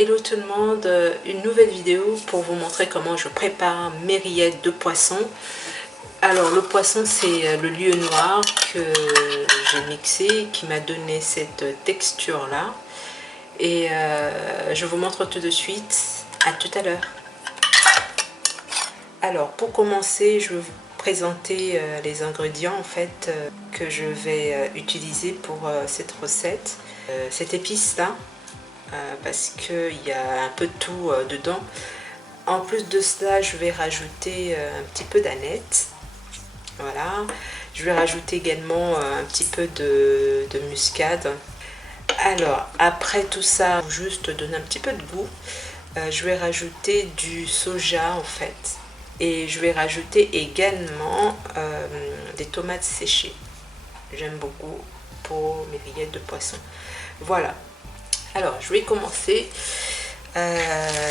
Hello tout le monde, une nouvelle vidéo pour vous montrer comment je prépare mes rillettes de poisson. Alors le poisson, c'est le lieu noir que j'ai mixé qui m'a donné cette texture là, et je vous montre tout de suite. À tout à l'heure. Alors pour commencer, je vais vous présenter les ingrédients en fait que je vais utiliser pour cette recette. Cette épice là, parce qu'il y a un peu de tout dedans. En plus de cela, je vais rajouter un petit peu d'aneth. Voilà. Je vais rajouter également un petit peu de muscade. Alors, après tout ça, juste donner un petit peu de goût, je vais rajouter du soja en fait. Et je vais rajouter également des tomates séchées. J'aime beaucoup pour mes rillettes de poisson. Voilà. Alors, je vais commencer.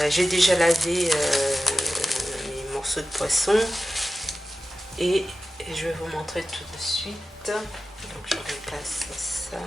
J'ai déjà lavé mes morceaux de poisson et je vais vous montrer tout de suite. Donc, je remplace ça.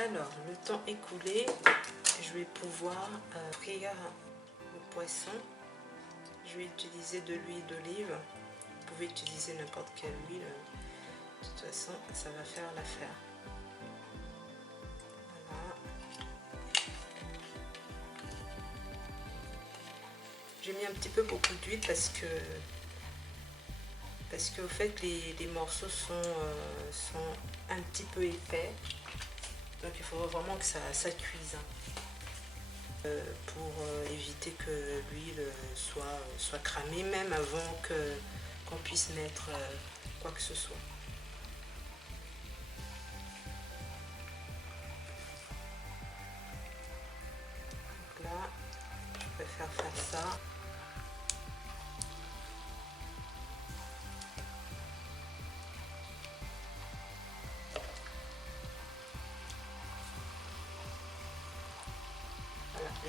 Alors, le temps écoulé, je vais pouvoir frire le poisson. Je vais utiliser de l'huile d'olive. Vous pouvez utiliser n'importe quelle huile. De toute façon, ça va faire l'affaire. Voilà. J'ai mis un petit peu beaucoup d'huile parce que au fait les morceaux sont un petit peu épais. Donc il faut vraiment que ça cuise pour éviter que l'huile soit cramée, même avant qu'on puisse mettre quoi que ce soit. Donc là, je préfère faire ça.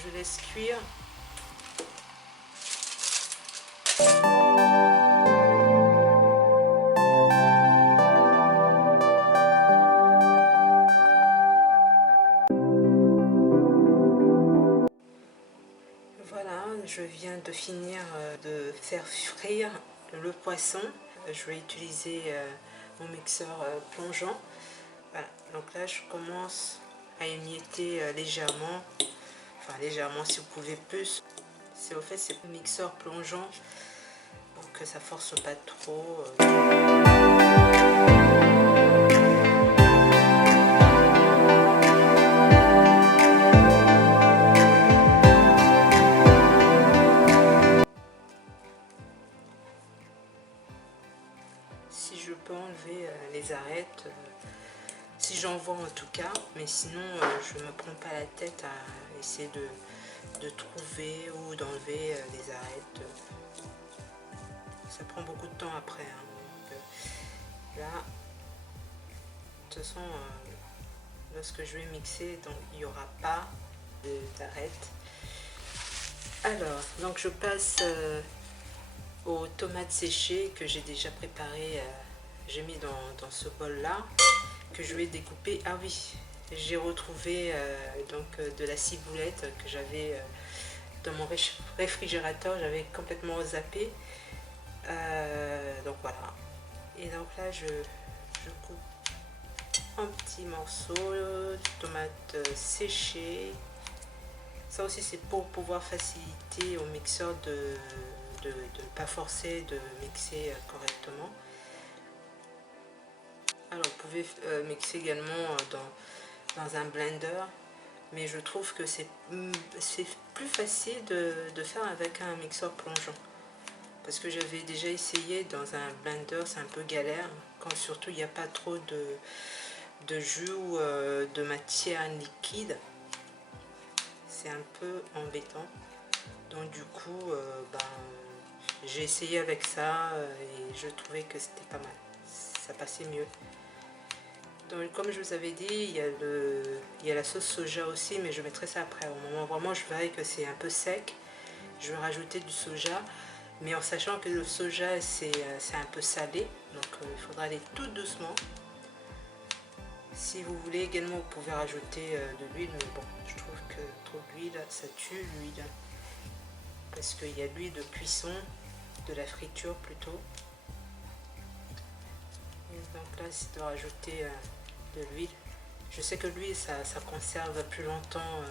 Je laisse cuire. Voilà, je viens de finir de faire frire le poisson. Je vais utiliser mon mixeur plongeant. Voilà, donc là je commence à émietter légèrement. Enfin légèrement, si vous pouvez plus. C'est au fait c'est le mixeur plongeant pour que ça force pas trop. Si je peux enlever les arêtes, si j'en vois en tout cas, mais sinon je me prends pas la tête à essayer de trouver ou d'enlever les arêtes. Ça prend beaucoup de temps après. Donc, là, de toute façon, lorsque je vais mixer, donc il n'y aura pas d'arêtes. Alors, donc je passe aux tomates séchées que j'ai déjà préparées. J'ai mis dans ce bol là que je vais découper. Ah oui, j'ai retrouvé donc de la ciboulette que j'avais dans mon réfrigérateur, j'avais complètement zappé. Donc voilà, et donc là je coupe un petit morceau de tomate séchée. Ça aussi c'est pour pouvoir faciliter au mixeur de ne pas forcer de mixer correctement. Alors vous pouvez mixer également dans un blender, mais je trouve que c'est plus facile de faire avec un mixeur plongeant, parce que j'avais déjà essayé dans un blender, c'est un peu galère, quand surtout il n'y a pas trop de jus ou de matière liquide, c'est un peu embêtant. Donc du coup, j'ai essayé avec ça et je trouvais que c'était pas mal, ça passait mieux. Donc comme je vous avais dit, il y a la sauce soja aussi, mais je mettrai ça après. Au moment vraiment je verrai que c'est un peu sec, je vais rajouter du soja, mais en sachant que le soja c'est un peu salé, donc il faudra aller tout doucement. Si vous voulez également, vous pouvez rajouter de l'huile, mais bon, je trouve que trop d'huile, ça tue l'huile, parce qu'il y a l'huile de cuisson, de la friture plutôt. Et donc là, c'est de rajouter de l'huile. Je sais que l'huile, ça conserve plus longtemps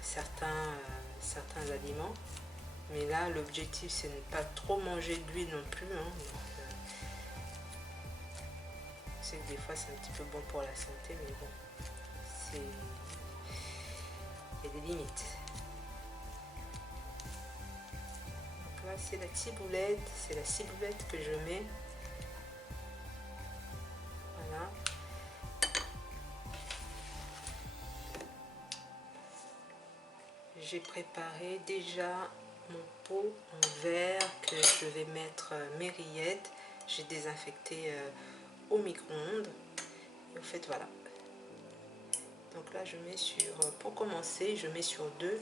certains aliments, mais là, l'objectif, c'est de ne pas trop manger d'huile non plus, hein. Je sais que des fois, c'est un petit peu bon pour la santé, mais bon, il y a des limites. Donc là, c'est la ciboulette que je mets. Voilà. J'ai préparé déjà mon pot en verre que je vais mettre mes rillettes. J'ai désinfecté au micro-ondes. Et en fait, voilà. Donc là, je mets pour commencer, je mets sur 2.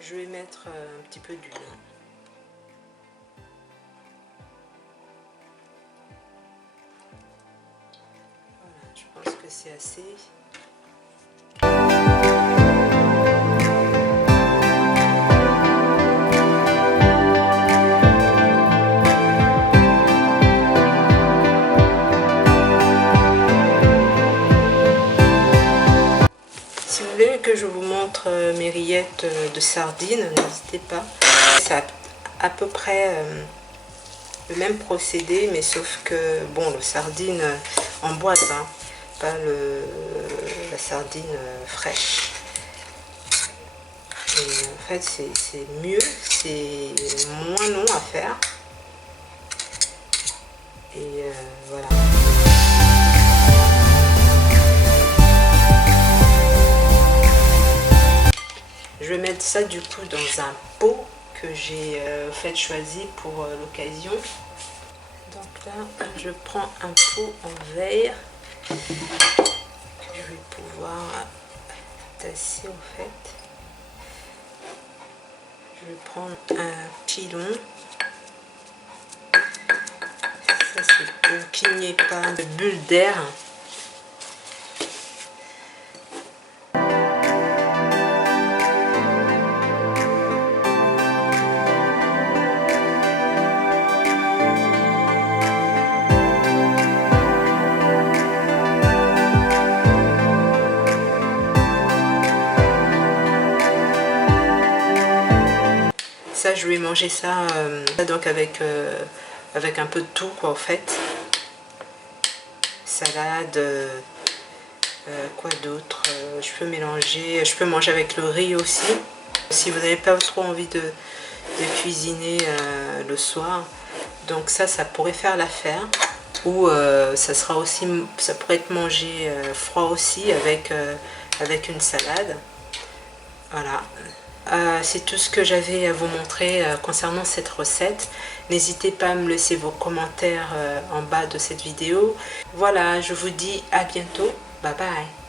Je vais mettre un petit peu d'huile. Voilà, je pense que c'est assez. Si vous voulez que je vous montre mes rillettes de sardines, n'hésitez pas. C'est à peu près le même procédé, mais sauf que, bon, le sardine en boîte, hein, pas la sardine fraîche. Et en fait, c'est mieux, c'est moins long à faire. Et voilà. Je vais mettre ça du coup dans un pot que j'ai choisi pour l'occasion. Donc là, je prends un pot en verre que je vais pouvoir tasser au fait. Je vais prendre un pilon. Ça c'est pour qu'il n'y ait pas de bulles d'air. Ça, je vais manger ça donc avec un peu de tout, quoi, en fait. Salade, quoi d'autre, je peux mélanger, je peux manger avec le riz aussi. Si vous n'avez pas trop envie de cuisiner le soir, donc ça pourrait faire l'affaire. Ou ça pourrait être mangé froid aussi avec une salade. Voilà. C'est tout ce que j'avais à vous montrer concernant cette recette. N'hésitez pas à me laisser vos commentaires en bas de cette vidéo. Voilà, je vous dis à bientôt. Bye bye.